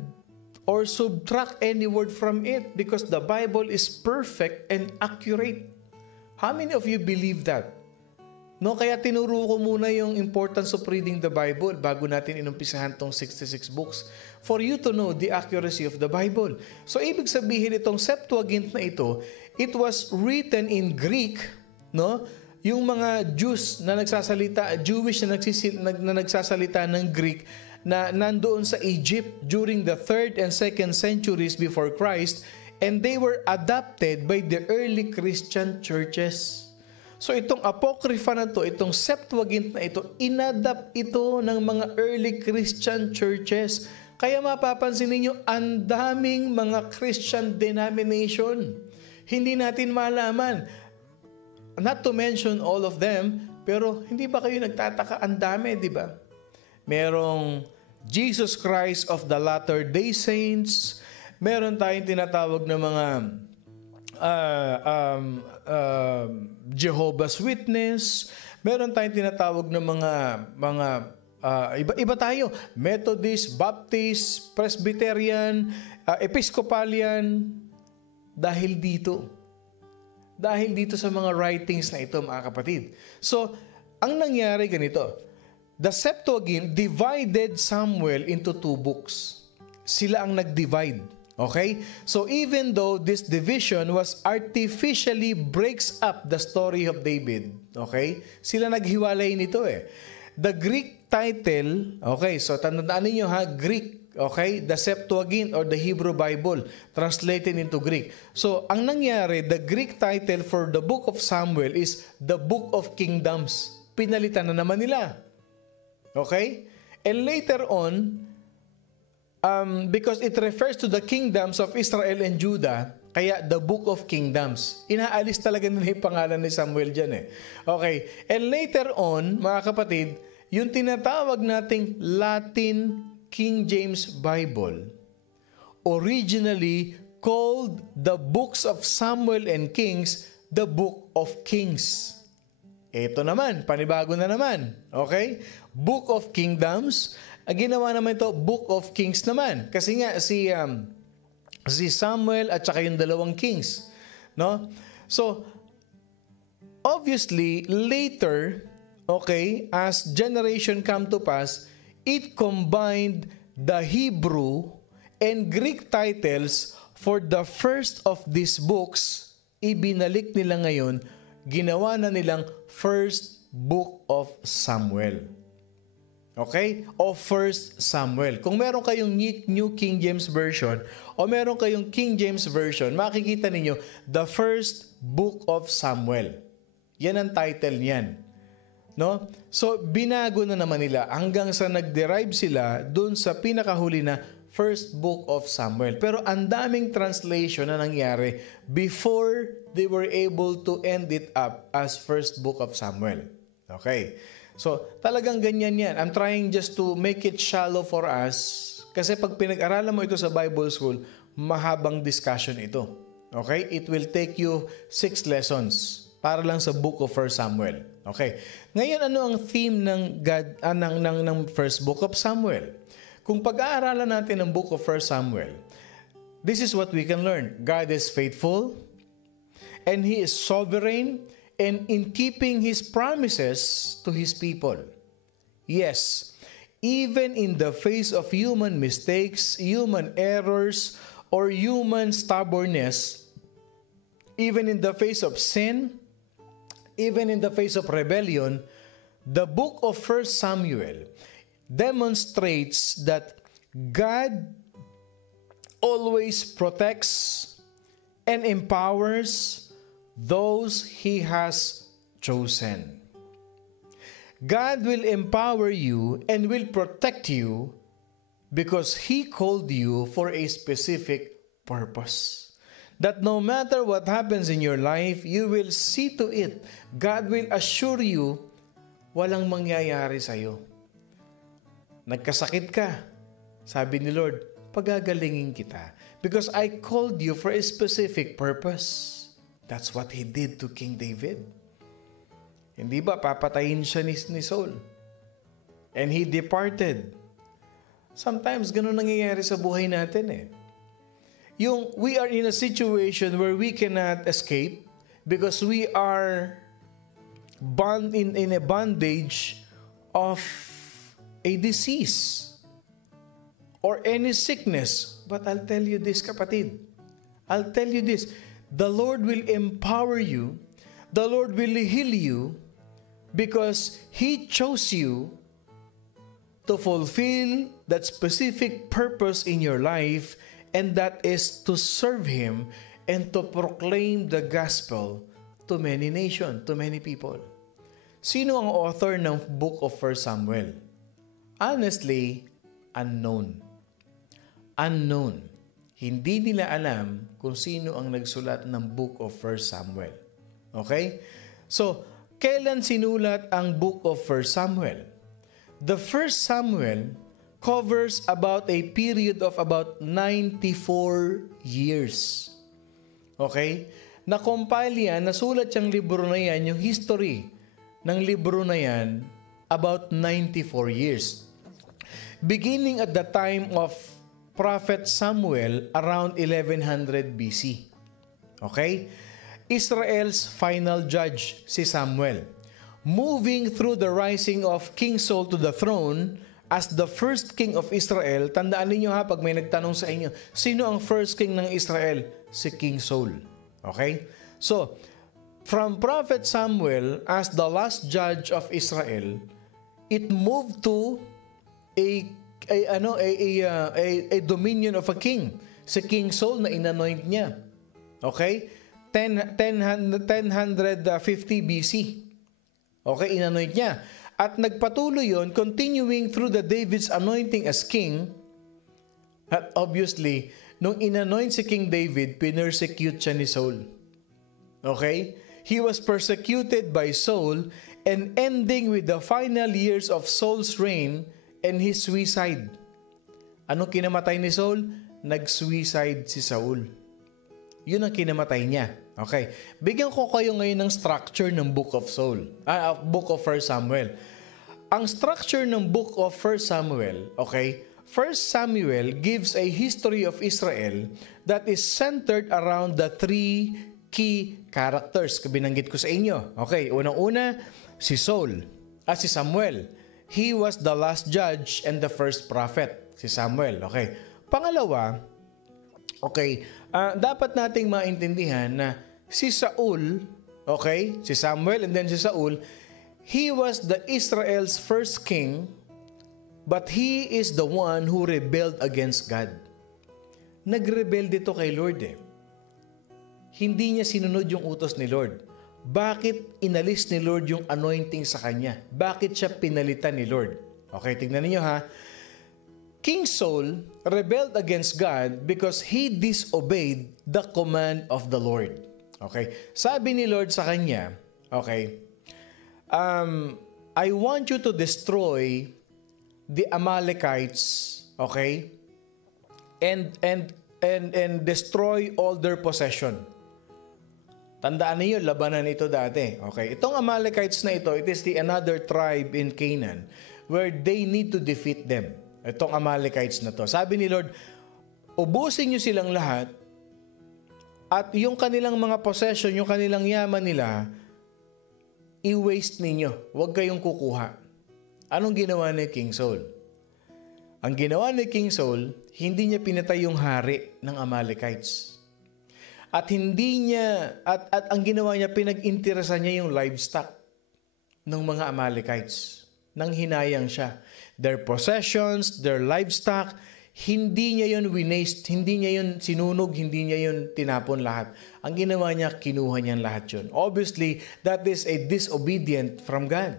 or subtract any word from it because the Bible is perfect and accurate. How many of you believe that? No, kaya tinuro ko muna yung importance of reading the Bible bago natin inumpisahan tong 66 books for you to know the accuracy of the Bible. So, ibig sabihin itong Septuagint na ito, it was written in Greek, no? Yung mga Jews na nagsasalita, Jewish na nagsasalita ng Greek na nandoon sa Egypt during the 3rd and 2nd centuries before Christ, and they were adopted by the early Christian churches. So itong Apocrypha na to, itong Septuagint na ito, inadapt ito ng mga early Christian churches. Kaya mapapansin ninyo, ang daming mga Christian denomination. Hindi natin malaman. Not to mention all of them, Pero hindi ba kayo nagtataka? Ang dami, di ba? Merong Jesus Christ of the Latter-day Saints. Meron tayong tinatawag na mga Jehovah's Witness. Meron tayong tinatawag na mga iba tayo. Methodist, Baptist, Presbyterian, Episcopalian. Dahil dito sa mga writings na ito, mga kapatid. So, ang nangyari ganito. The Septuagint divided Samuel into 2 books. Sila ang nag-divide. Okay? So, even though this division was artificially breaks up the story of David. Okay? Sila naghiwalay nito eh. The Greek title, okay, so tandaan niyo ha, Greek. Okay? The Septuagint or the Hebrew Bible translated into Greek. So, ang nangyari, the Greek title for the book of Samuel is the Book of Kingdoms. Pinalitan na naman nila. Okay? And later on, because it refers to the kingdoms of Israel and Judah, kaya the Book of Kingdoms. Inaalis talaga nila yung pangalan ni Samuel dyan eh. Okay. And later on, mga kapatid, yung tinatawag nating Latin King James Bible, originally called the books of Samuel and Kings, the Book of Kings. Ito naman, panibago na naman. Okay? Book of Kingdoms. Ginawa naman ito, Book of Kings naman. Kasi nga, si Samuel at saka yung 2 kings. No? So, obviously, later, okay, as generation come to pass, it combined the Hebrew and Greek titles for the first of these books. Ibinalik nila ngayon, ginawa na nilang First Book of Samuel. Okay? O First Samuel. Kung meron kayong New King James Version o meron kayong King James Version, makikita ninyo, the First Book of Samuel. Yan ang title niyan. No? So, binago na naman nila hanggang sa nag-derive sila dun sa pinakahuli na First Book of Samuel. Pero ang daming translation na nangyari before they were able to end it up as First Book of Samuel. Okay. So, talagang ganyan yan. I'm trying just to make it shallow for us kasi pag pinag-aralan mo ito sa Bible School, mahabang discussion ito. Okay? It will take you 6 lessons para lang sa Book of 1 Samuel. Okay. Ngayon, ano ang theme ng First Book of Samuel? Kung pag-aaralan natin ang Book of 1 Samuel, this is what we can learn. God is faithful and He is sovereign and in keeping His promises to His people. Yes, even in the face of human mistakes, human errors, or human stubbornness, even in the face of sin, even in the face of rebellion, the book of 1 Samuel demonstrates that God always protects and empowers those He has chosen. God will empower you and will protect you because He called you for a specific purpose. That no matter what happens in your life, you will see to it. God will assure you, walang mangyayari sa'yo. Nagkasakit ka. Sabi ni Lord, pagagalingin kita. Because I called you for a specific purpose. That's what He did to King David. Hindi ba, papatayin siya ni Saul. And he departed. Sometimes, ganun nangyayari sa buhay natin eh. Yung we are in a situation where we cannot escape because we are bound in a bondage of a disease or any sickness. But I'll tell you this, kapatid. I'll tell you this. The Lord will empower you. The Lord will heal you because He chose you to fulfill that specific purpose in your life, and that is to serve Him and to proclaim the gospel to many nations, to many people. Sino ang author ng Book of 1 Samuel? Honestly, unknown. Unknown. Hindi nila alam kung sino ang nagsulat ng Book of 1 Samuel. Okay? So, Kailan sinulat ang Book of 1 Samuel? The 1 Samuel covers about a period of about 94 years. Okay? Na-compile yan, nasulat yung libro na yan, yung history ng libro na yan, about 94 years. Beginning at the time of Prophet Samuel around 1100 BC. Okay? Israel's final judge, si Samuel. Moving through the rising of King Saul to the throne as the first king of Israel. Tandaan niyo ha, pag may nagtanong sa inyo, sino ang first king ng Israel? Si King Saul. Okay? So, from Prophet Samuel as the last judge of Israel, it moved to a dominion of a king. Si King Saul na inanoint niya. Okay? 1050 BC. Okay, inanoint niya. At nagpatuloy yon, continuing through the David's anointing as king. At obviously, nung inanoint si King David, pinersecute siya ni Saul. Okay? He was persecuted by Saul and ending with the final years of Saul's reign and his suicide. Anong kinamatay ni Saul? Nag-suicide si Saul. Yun ang kinamatay niya. Okay. Bigyan ko kayo ngayon ng structure ng Book of Book of 1 Samuel. Ang structure ng Book of 1 Samuel, okay, 1 Samuel gives a history of Israel that is centered around the three key characters. Binanggit ko sa inyo. Okay, unang-una, si Samuel. He was the last judge and the first prophet. Si Samuel. Okay. Pangalawa, okay, dapat nating maintindihan na si Saul, okay, si Samuel and then si Saul, he was the Israel's first king, but he is the one who rebelled against God. Nagrebel dito kay Lord eh. Hindi niya sinunod yung utos ni Lord. Bakit inalis ni Lord yung anointing sa kanya? Bakit siya pinalitan ni Lord? Okay, tignan niyo ha. King Saul rebelled against God because he disobeyed the command of the Lord. Okay? Sabi ni Lord sa kanya, okay, I want you to destroy the Amalekites, okay? And destroy all their possession. Tandaan niyo, labanan ito dati. Okay? Itong Amalekites na ito, it is another tribe in Canaan where they need to defeat them. Itong Amalekites na to. Sabi ni Lord, ubusin nyo silang lahat at yung kanilang mga possession, yung kanilang yaman nila, i-waste ninyo. Huwag kayong kukuha. Anong ginawa ni King Saul? Ang ginawa ni King Saul, hindi niya pinatay yung hari ng Amalekites. At hindi niya, at ang ginawa niya, pinag-interesan niya yung livestock ng mga Amalekites. Nang hinayang siya. Their possessions, their livestock, hindi niya yun winaste, hindi niya yun sinunog, hindi niya yun tinapon lahat. Ang ginawa niya, kinuha niya lahat yun. Obviously, that is a disobedient from God.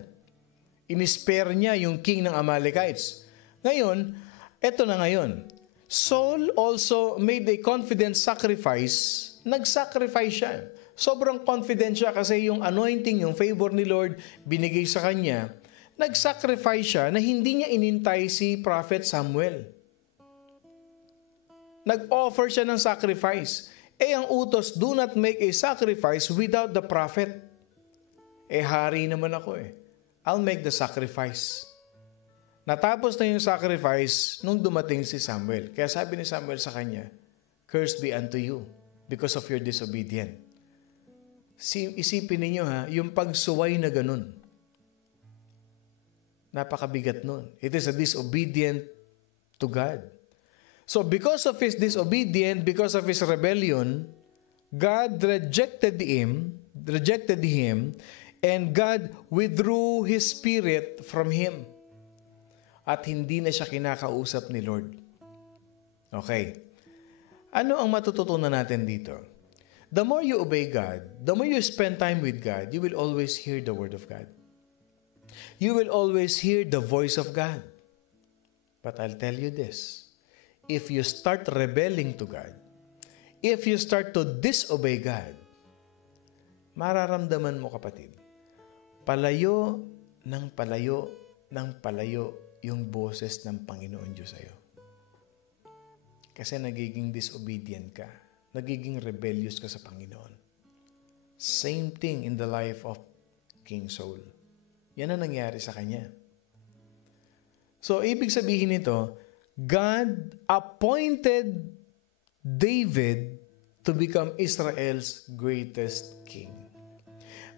Inispare niya yung king ng Amalekites. Ngayon, eto na ngayon. Saul also made a confident sacrifice. Nag-sacrifice siya. Sobrang confident siya kasi yung anointing, yung favor ni Lord, binigay sa kanya. Nag-sacrifice siya na hindi niya inintay si Prophet Samuel. Nag-offer siya ng sacrifice. Ang utos, do not make a sacrifice without the prophet. Hari naman ako eh. I'll make the sacrifice. Natapos na yung sacrifice nung dumating si Samuel. Kaya sabi ni Samuel sa kanya, cursed be unto you because of your disobedience. Isipin ninyo ha, yung pagsuway na ganun. Napakabigat nun. It is a disobedient to God. So because of his disobedience, because of his rebellion, God rejected him, and God withdrew His Spirit from him. At hindi na siya kinakausap ni Lord. Okay. Ano ang matututunan natin dito? The more you obey God, the more you spend time with God, you will always hear the Word of God. You will always hear the voice of God. But I'll tell you this. If you start rebelling to God, if you start to disobey God, mararamdaman mo kapatid, palayo ng palayo ng palayo yung boses ng Panginoon Diyos sa'yo. Kasi nagiging disobedient ka. Nagiging rebellious ka sa Panginoon. Same thing in the life of King Saul. Yan ang nangyari sa kanya. So, ibig sabihin nito, God appointed David to become Israel's greatest king.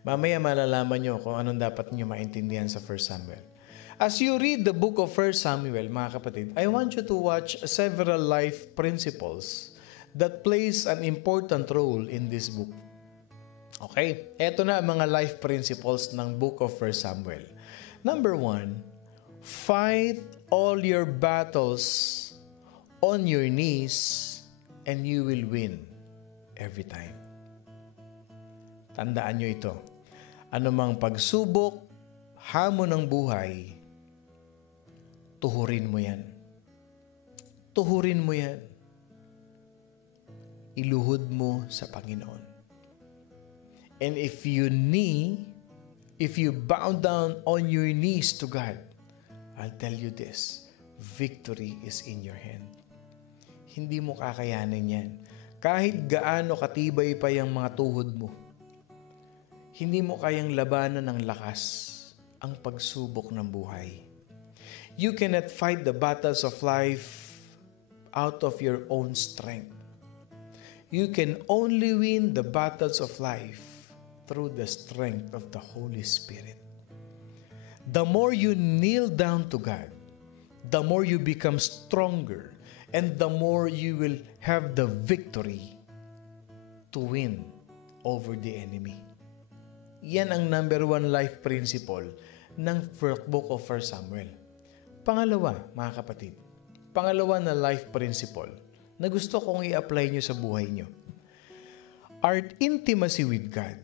Mamaya malalaman nyo kung anong dapat nyo maintindihan sa 1 Samuel. As you read the book of 1 Samuel, mga kapatid, I want you to watch several life principles that plays an important role in this book. Okay, eto na ang mga life principles ng book of 1 Samuel. Number 1, fight all your battles on your knees and you will win every time. Tandaan nyo ito. Anumang pagsubok, hamon ng buhay, tuhurin mo yan. Tuhurin mo yan. Iluhod mo sa Panginoon. And if you bow down on your knees to God, I'll tell you this, victory is in your hand. Hindi mo kakayanin yan. Kahit gaano katibay pa yung mga tuhod mo, hindi mo kayang labanan ng lakas ang pagsubok ng buhay. You cannot fight the battles of life out of your own strength. You can only win the battles of life through the strength of the Holy Spirit. The more you kneel down to God, the more you become stronger, and the more you will have the victory to win over the enemy. Yan ang number 1 life principle ng book of 1 Samuel. Pangalawa, mga kapatid, pangalawa na life principle na gusto kong i-apply nyo sa buhay nyo. Our intimacy with God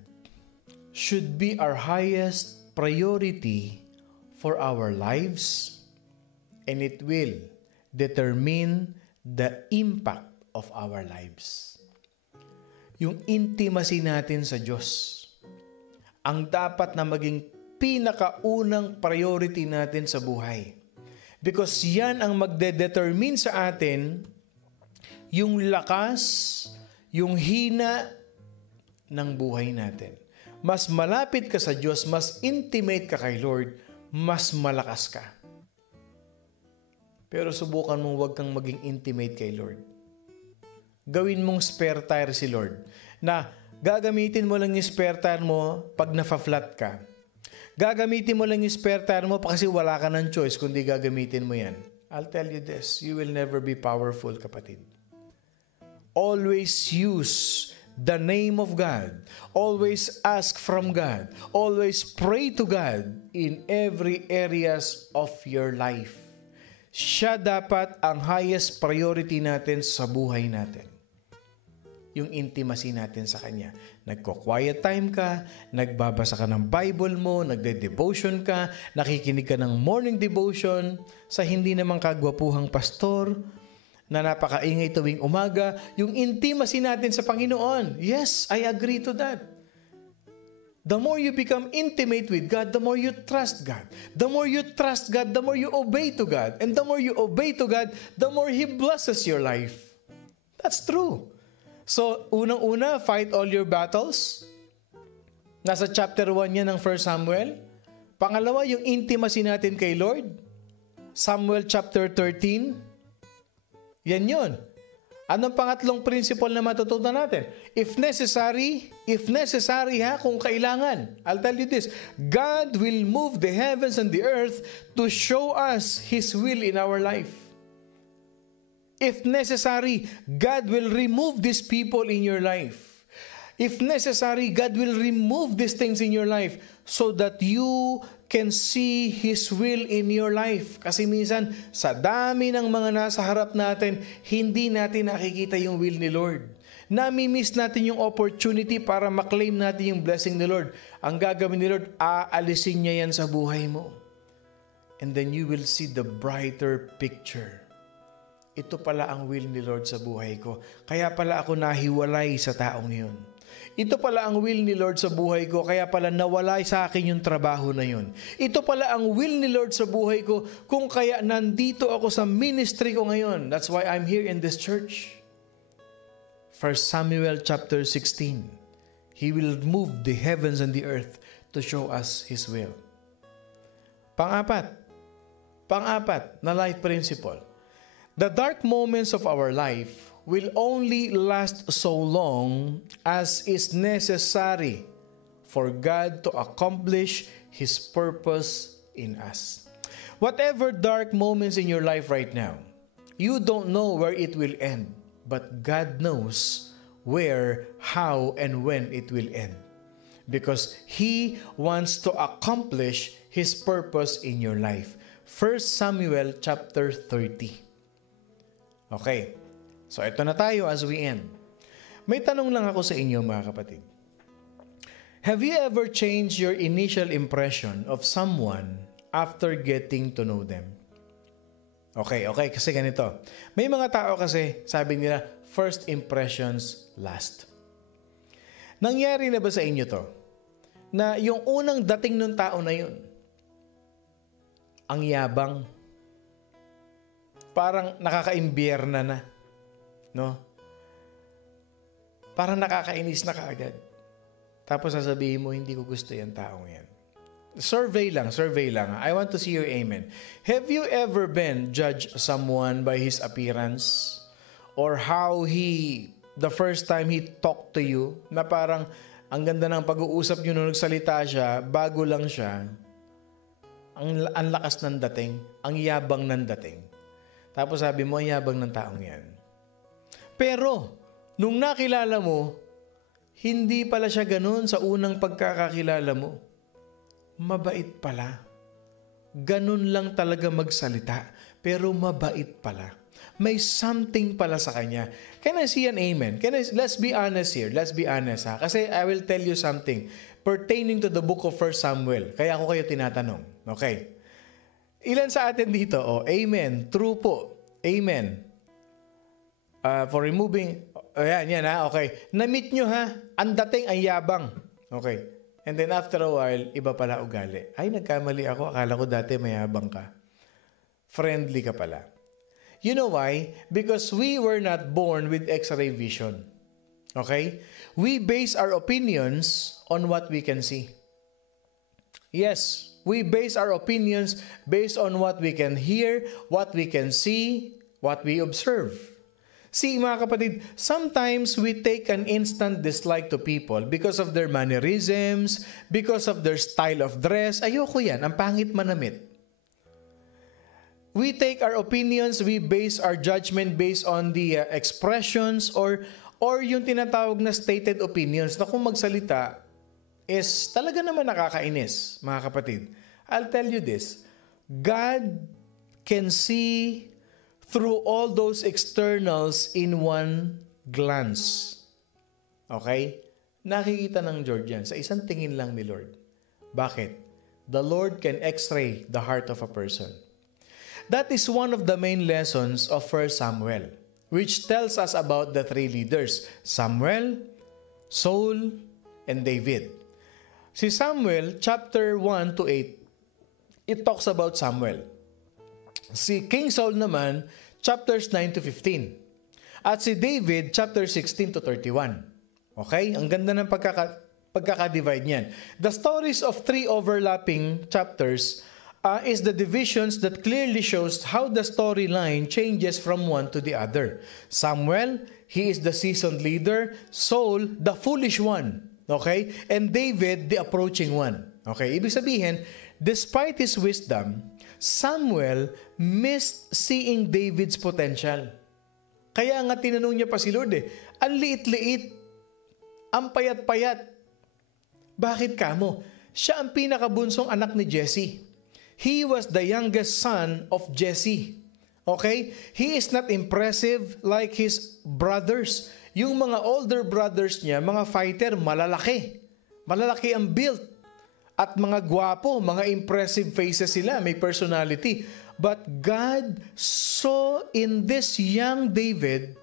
should be our highest priority for our lives, and it will determine the impact of our lives. Yung intimacy natin sa Diyos ang dapat na maging pinakaunang priority natin sa buhay. Because yan ang magde-determine sa atin yung lakas, yung hina ng buhay natin. Mas malapit ka sa Diyos, mas intimate ka kay Lord, mas malakas ka. Pero subukan mong huwag kang maging intimate kay Lord. Gawin mong spare tire si Lord na gagamitin mo lang yung spare tire mo pag nafa-flat ka. Gagamitin mo lang yung spare tire mo kasi wala ka ng choice kundi gagamitin mo yan. I'll tell you this, you will never be powerful, kapatid. Always use the name of God. Always ask from God. Always pray to God in every areas of your life. Siya dapat ang highest priority natin sa buhay natin. Yung intimacy natin sa Kanya. Nagko-quiet time ka, nagbabasa ka ng Bible mo, nagde-devotion ka, nakikinig ka ng morning devotion sa hindi naman kagwapuhang pastor na napakaingay tuwing umaga. Yung intimacy natin sa Panginoon. Yes, I agree to that. The more you become intimate with God, the more you trust God. The more you trust God, the more you obey to God. And the more you obey to God, the more He blesses your life. That's true. So, unang-una, fight all your battles. Nasa chapter 1 yan ng 1 Samuel. Pangalawa, yung intimacy natin kay Lord. Samuel chapter 13. Yan yun. Anong pangatlong principle na matutunan natin? If necessary kung kailangan. I'll tell you this, God will move the heavens and the earth to show us His will in our life. If necessary, God will remove these people in your life. If necessary, God will remove these things in your life so that you can see His will in your life. Kasi minsan, sa dami ng mga nasa harap natin, hindi natin nakikita yung will ni Lord. Nami-miss natin yung opportunity para maklaim natin yung blessing ni Lord. Ang gagawin ni Lord, aalisin niya yan sa buhay mo. And then you will see the brighter picture. Ito pala ang will ni Lord sa buhay ko. Kaya pala ako nahiwalay sa taong yun. ito pala ang will ni Lord sa buhay ko, kaya pala nawala sa akin yung trabaho na yun. Ito pala ang will ni Lord sa buhay ko, kung kaya nandito ako sa ministry ko ngayon. That's why I'm here in this church. 1 Samuel chapter 16. He will move the heavens and the earth to show us His will. Pang-apat na life principle. The dark moments of our life will only last so long as is necessary for God to accomplish His purpose in us. Whatever dark moments in your life right now, you don't know where it will end, but God knows where, how, and when it will end. Because He wants to accomplish His purpose in your life. 1 Samuel chapter 30. Okay. So ito na tayo as we end. May tanong lang ako sa inyo mga kapatid. Have you ever changed your initial impression of someone after getting to know them? Okay, kasi ganito. May mga tao kasi, sabi nila, first impressions last. Nangyari na ba sa inyo to? Na yung unang dating ng tao na yun, ang yabang, parang nakaka-imbierna na. No? Parang nakakainis na kaagad. Tapos sasabihin mo, hindi ko gusto yung taong yan. Survey lang. I want to see your amen. Have you ever been judge someone by his appearance? Or how the first time he talked to you, na parang ang ganda ng pag-uusap nyo nung nagsalita siya, bago lang siya, ang lakas ng dating, ang yabang ng dating. Tapos sabi mo, ang yabang ng taong yan. Pero, nung nakilala mo, hindi pala siya ganun sa unang pagkakakilala mo. Mabait pala. Ganun lang talaga magsalita, pero mabait pala. May something pala sa kanya. Can I see an amen? Let's be honest here. Let's be honest ha. Kasi I will tell you something pertaining to the book of 1 Samuel. Kaya ako kayo tinatanong. Okay. Ilan sa atin dito? Oh, amen. True po. Amen. For removing, yan ha, okay. Na-meet nyo ha, ang dating ang yabang. Okay. And then after a while, iba pala ugali. Ay, nagkamali ako. Akala ko dati mayabang ka. Friendly ka pala. You know why? Because we were not born with X-ray vision. Okay? We base our opinions on what we can see. Yes, we base our opinions based on what we can hear, what we can see, what we observe. See, mga kapatid, sometimes we take an instant dislike to people because of their mannerisms, because of their style of dress. Ayoko yan, ang pangit manamit. We take our opinions, we base our judgment based on the expressions or yung tinatawag na stated opinions na kung magsalita is talaga naman nakakainis, mga kapatid. I'll tell you this, God can see through all those externals in one glance. Okay? Nakikita ng Lord yan sa isang tingin lang ni Lord. Bakit? The Lord can x-ray the heart of a person. That is one of the main lessons of 1 Samuel, which tells us about the three leaders, Samuel, Saul, and David. Si Samuel, chapter 1 to 8, it talks about Samuel. Si King Saul naman, chapters 9 to 15. At si David, chapter 16 to 31. Okay? Ang ganda ng pagkaka-divide niyan. The stories of three overlapping chapters is the divisions that clearly shows how the storyline changes from one to the other. Samuel, he is the seasoned leader. Saul, the foolish one. Okay? And David, the approaching one. Okay? Ibig sabihin, despite his wisdom, Samuel missed seeing David's potential. Kaya nga tinanong niya pa si Lord ang liit-liit, ang payat-payat. Bakit kamo? Siya ang pinakabunsong anak ni Jesse. He was the youngest son of Jesse. Okay? He is not impressive like his brothers. Yung mga older brothers niya, mga fighter, malalaki. Malalaki ang build. At mga gwapo, mga impressive faces sila, may personality. But God saw in this young David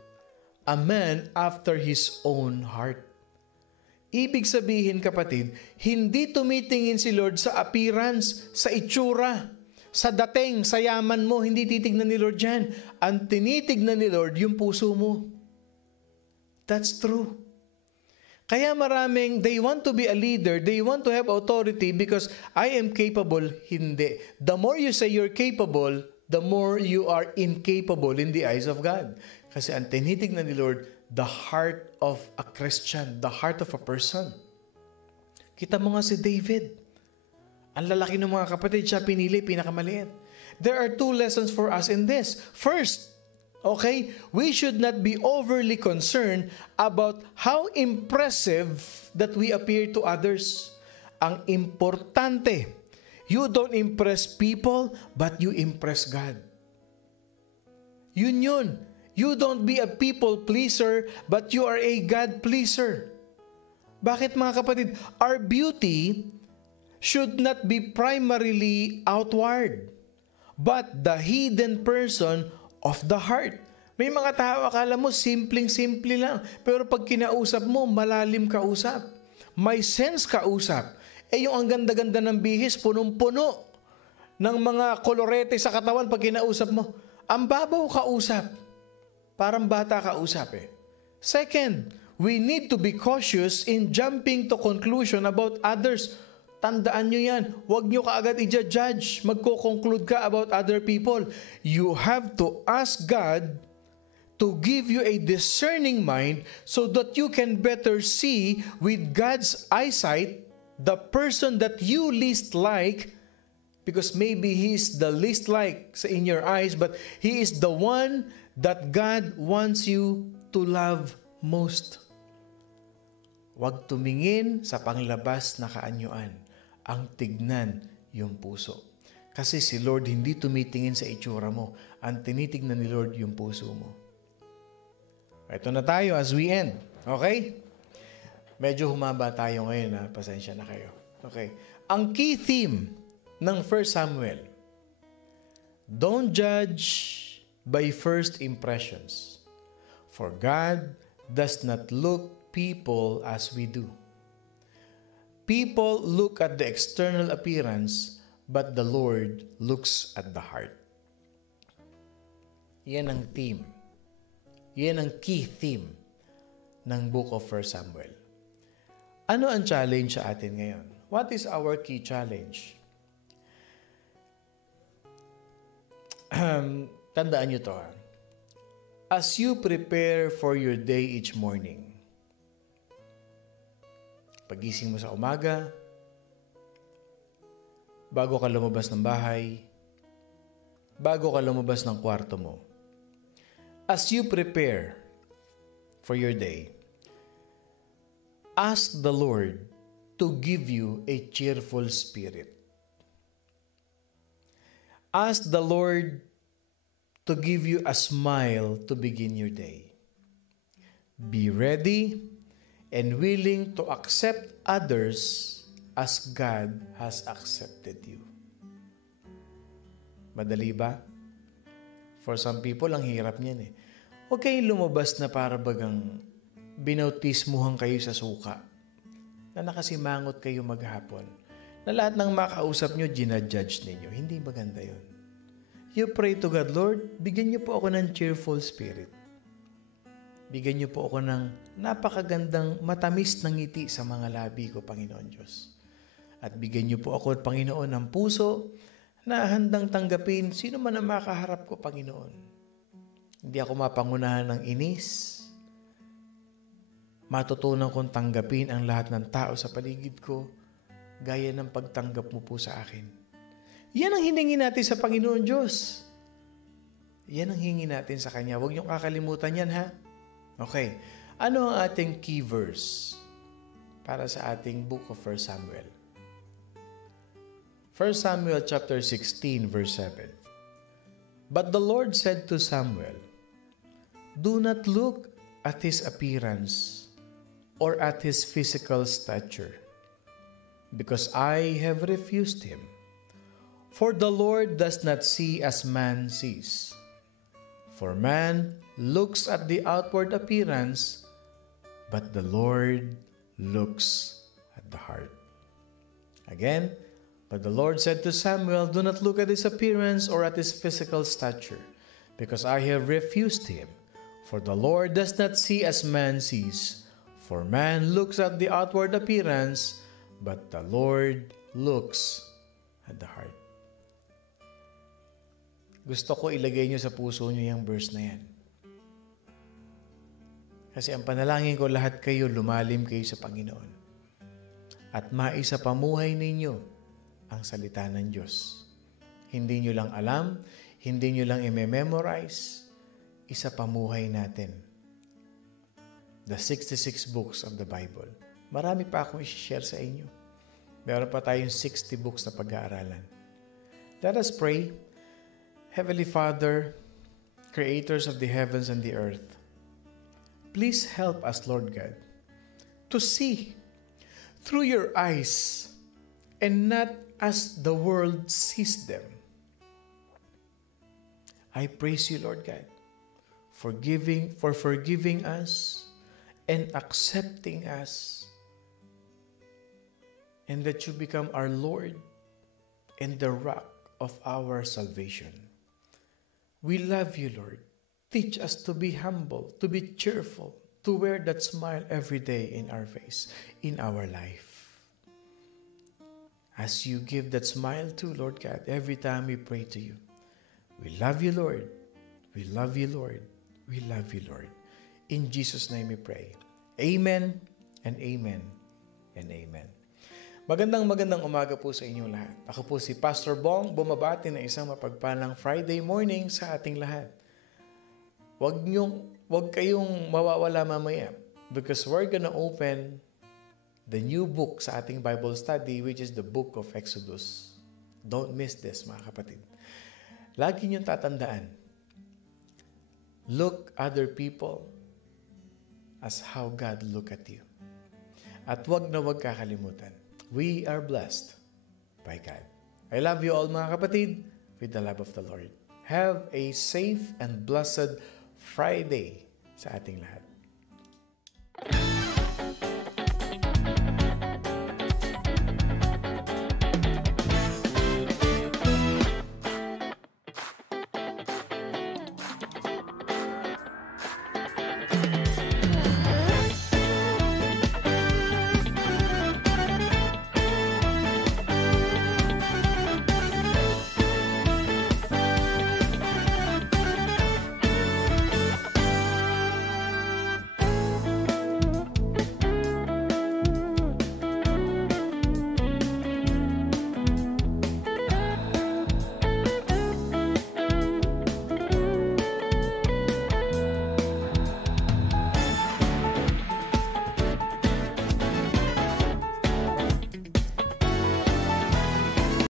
a man after his own heart. Ibig sabihin, kapatid, hindi tumitingin si Lord sa appearance, sa itsura, sa dating, sa yaman mo. Hindi titignan ni Lord yan. Ang tinitignan ni Lord, yung puso mo. That's true. Kaya maraming, they want to be a leader, they want to have authority because I am capable. Hindi. The more you say you're capable, the more you are incapable in the eyes of God. Kasi ang tinitignan ni Lord, the heart of a Christian, the heart of a person. Kita mo nga si David. Ang lalaki ng mga kapatid, siya pinili, pinakamaliit. There are two lessons for us in this. First, okay, we should not be overly concerned about how impressive that we appear to others. Ang importante, you don't impress people, but you impress God. Yun. You don't be a people pleaser, but you are a God pleaser. Bakit mga kapatid? Our beauty should not be primarily outward, but the hidden person of the heart. May mga tao akala mo simpleng-simple lang, pero pag kinausap mo, malalim kausap. May sense kausap. Yung ang ganda-ganda ng bihis, punong-puno ng mga kolorete sa katawan pag kinausap mo. Ang babaw kausap. Parang bata kausap eh. Second, we need to be cautious in jumping to conclusion about others. Tandaan nyo yan. Huwag nyo kaagad i-judge. Magko-conclude ka about other people. You have to ask God to give you a discerning mind so that you can better see with God's eyesight the person that you least like, because maybe he is the least like in your eyes, but he is the one that God wants you to love most. Huwag tumingin sa panglabas na kaanyuan. Ang tignan yung puso. Kasi si Lord hindi tumitingin sa itsura mo. Ang tinitignan ni Lord yung puso mo. Ito na tayo as we end. Okay? Medyo humaba tayo ngayon. Pasensya na kayo. Okay. Ang key theme ng 1 Samuel, don't judge by first impressions, for God does not look people as we do. People look at the external appearance, but the Lord looks at the heart. Yan ang theme. Yan ang key theme ng Book of 1 Samuel. Ano ang challenge sa atin ngayon? What is our key challenge? Tandaan nyo to. As you prepare for your day each morning, pagising mo sa umaga, bago ka lumabas ng bahay, bago ka lumabas ng kwarto mo, as you prepare for your day, ask the Lord to give you a cheerful spirit. Ask the Lord to give you a smile to begin your day. Be ready and willing to accept others as God has accepted you. Madali ba? For some people, ang hirap niyan eh. Huwag kayong lumabas na para bagang binautismuhan kayo sa suka, na nakasimangot kayo maghapon, na lahat ng makausap nyo, ginajudge ninyo. Hindi maganda yun. You pray to God, Lord, bigyan niyo po ako ng cheerful spirit. Bigyan niyo po ako ng napakagandang matamis na ngiti sa mga labi ko, Panginoon Diyos. At bigyan niyo po ako, Panginoon, ng puso na handang tanggapin sino man ang makaharap ko, Panginoon. Hindi ako mapangunahan ng inis. Matutunan kong tanggapin ang lahat ng tao sa paligid ko, gaya ng pagtanggap mo po sa akin. Yan ang hiningi natin sa Panginoon Diyos. Yan ang hingi natin sa Kanya. Huwag niyong kakalimutan yan, ha? Okay. Ano ang ating key verse para sa ating Book of 1 Samuel? 1 Samuel chapter 16, verse 7. But the Lord said to Samuel, do not look at his appearance or at his physical stature, because I have refused him. For the Lord does not see as man sees. For man looks at the outward appearance, but the Lord looks at the heart. Again, but the Lord said to Samuel, do not look at his appearance or at his physical stature, because I have refused him. For the Lord does not see as man sees. For man looks at the outward appearance, but the Lord looks at the heart. Gusto ko ilagay nyo sa puso nyo yung verse na yan. Kasi ang panalangin ko, lahat kayo lumalim kayo sa Panginoon. At maisapamuhay ninyo ang salita ng Diyos. Hindi nyo lang alam, hindi nyo lang i-memorize, isapamuhay natin. The 66 books of the Bible. Marami pa akong i-share sa inyo. Meron pa tayong 60 books na pag-aaralan. Let us pray. Heavenly Father, creators of the heavens and the earth, please help us, Lord God, to see through your eyes and not as the world sees them. I praise you, Lord God, for forgiving us and accepting us, and that you become our Lord and the rock of our salvation. We love you, Lord. Teach us to be humble, to be cheerful, to wear that smile every day in our face, in our life. As you give that smile to, Lord God, every time we pray to you. We love you, Lord. We love you, Lord. We love you, Lord. In Jesus' name we pray. Amen and amen and amen. Magandang umaga po sa inyong lahat. Ako po si Pastor Bong, bumabati ng isang mapagpalang Friday morning sa ating lahat. Huwag kayong mawawala mamaya because we're gonna open the new book sa ating Bible study, which is the book of Exodus. Don't miss this, mga kapatid. Lagi niyong tatandaan, look other people as how God look at you. At huwag kakalimutan, we are blessed by God. I love you all, mga kapatid, with the love of the Lord. Have a safe and blessed Friday sa ating lahat.